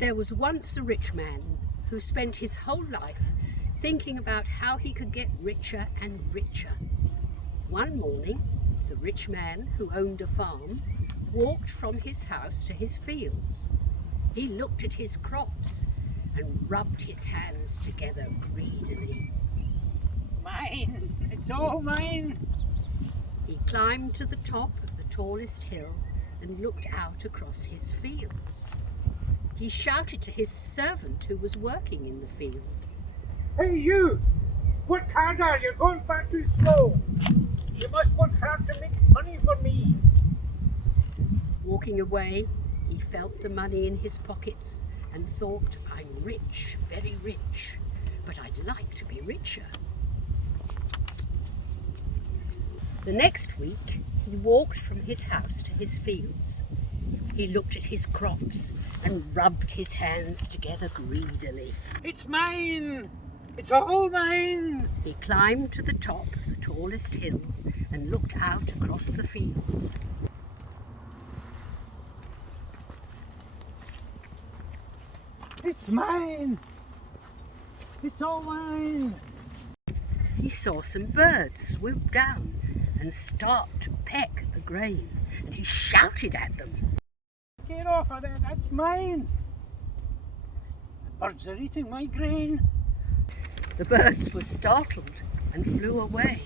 There was once a rich man who spent his whole life thinking about how he could get richer and richer. One morning, the rich man who owned a farm walked from his house to his fields. He looked at his crops and rubbed his hands together greedily. Mine! It's all mine! He climbed to the top of the tallest hill and looked out across his fields. He shouted to his servant who was working in the field. Hey you! Work harder, you're going far too slow. You must work hard to make money for me. Walking away, he felt the money in his pockets and thought, I'm rich, very rich, but I'd like to be richer. The next week, he walked from his house to his fields. He looked at his crops and rubbed his hands together greedily. It's mine! It's all mine! He climbed to the top of the tallest hill and looked out across the fields. It's mine! It's all mine! He saw some birds swoop down and start to peck at the grain, and he shouted at them. Get off of there, that's mine! The birds are eating my grain. The birds were startled and flew away.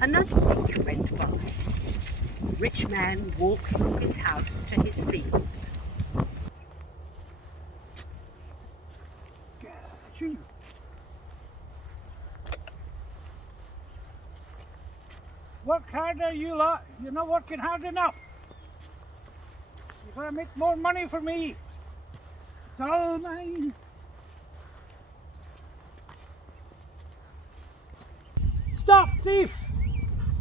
Another week went by. The rich man walked from his house to his fields. Gotcha. Work harder, you lot. You're not working hard enough. You've got to make more money for me. It's all mine. Stop, thief!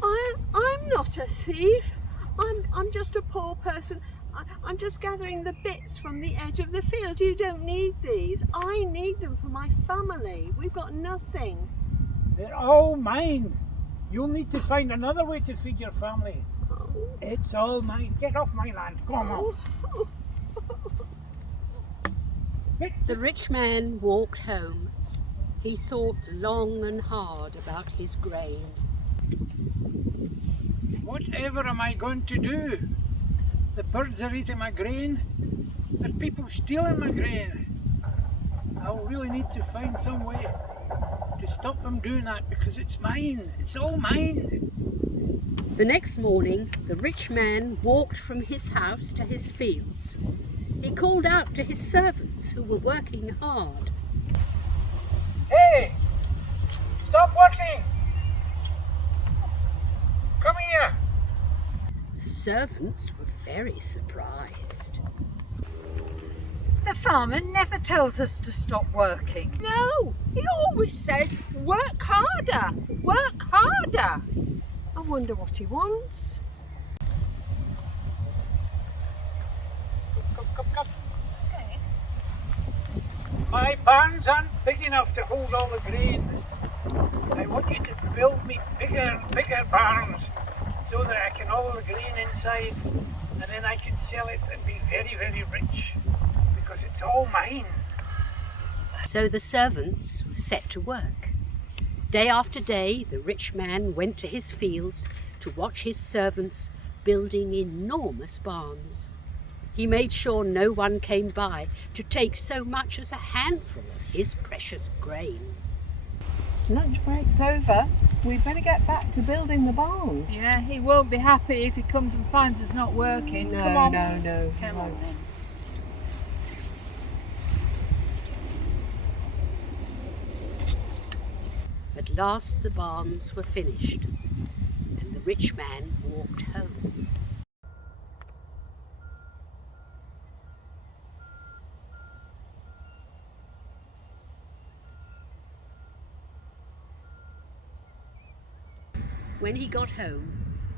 I'm not a thief. I'm just a poor person. I'm just gathering the bits from the edge of the field. You don't need these. I need them for my family. We've got nothing. They're all mine. You'll need to find another way to feed your family. Oh. It's all mine. Get off my land. Come on. Oh. The rich man walked home. He thought long and hard about his grain. Whatever am I going to do? The birds are eating my grain. There are people stealing my grain. I'll really need to find some way to stop them doing that because it's mine. It's all mine. The next morning, the rich man walked from his house to his fields. He called out to his servants who were working hard. Hey! Stop working! Come here! The servants were very surprised. The farmer never tells us to stop working. No, he always says, work harder, work harder. I wonder what he wants. Come. Okay. My barns aren't big enough to hold all the grain. I want you to build me bigger and bigger barns so that I can haul the grain inside and then I can sell it and be very, very rich because it's all mine. So the servants set to work. Day after day, the rich man went to his fields to watch his servants building enormous barns. He made sure no one came by to take so much as a handful of his precious grain. Lunch break's over. We'd better get back to building the barn. Yeah, he won't be happy if he comes and finds us not working. No, Come on. no. Come on then. At last the barns were finished, and the rich man walked home. When he got home,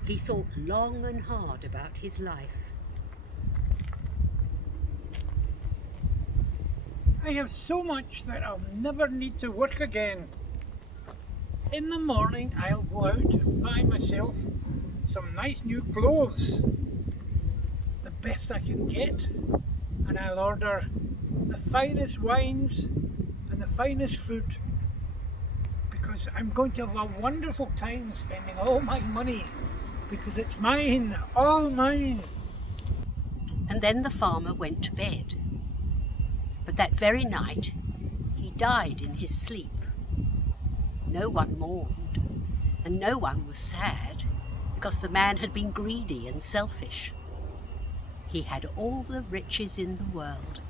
he thought long and hard about his life. I have so much that I'll never need to work again. In the morning I'll go out and buy myself some nice new clothes, the best I can get, and I'll order the finest wines and the finest food, because I'm going to have a wonderful time spending all my money, because it's mine, all mine. And then the farmer went to bed. But that very night, he died in his sleep. No one mourned, and no one was sad, because the man had been greedy and selfish. He had all the riches in the world,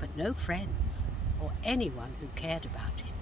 but no friends or anyone who cared about him.